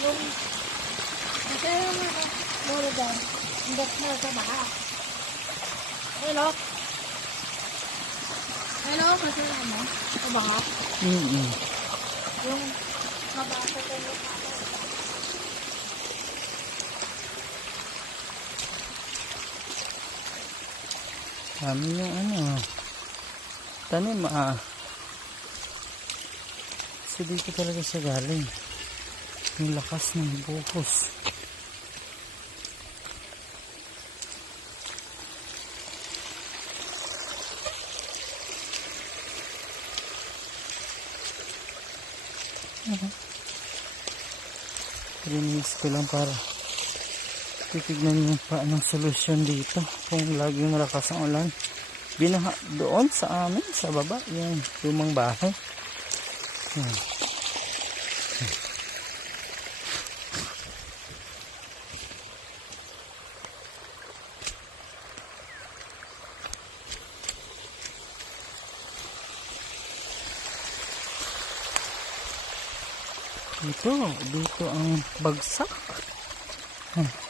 Yung, kasi yung mga lolo dyan, hindi na sa baha. Hello? Hello, kasi ano, sa baha. Mm-mm. Yung mabasa ko yung Kami yung ano. Tanim ah. So dito talaga siya galing. Yung lakas ng buhos. Rinilis ko lang para titignan niyo pa anong solusyon dito kung laging malakas ang ulan binaha doon sa amin sa baba yung lumang bahay Hmm. Dito dito ang bagsak Hmm.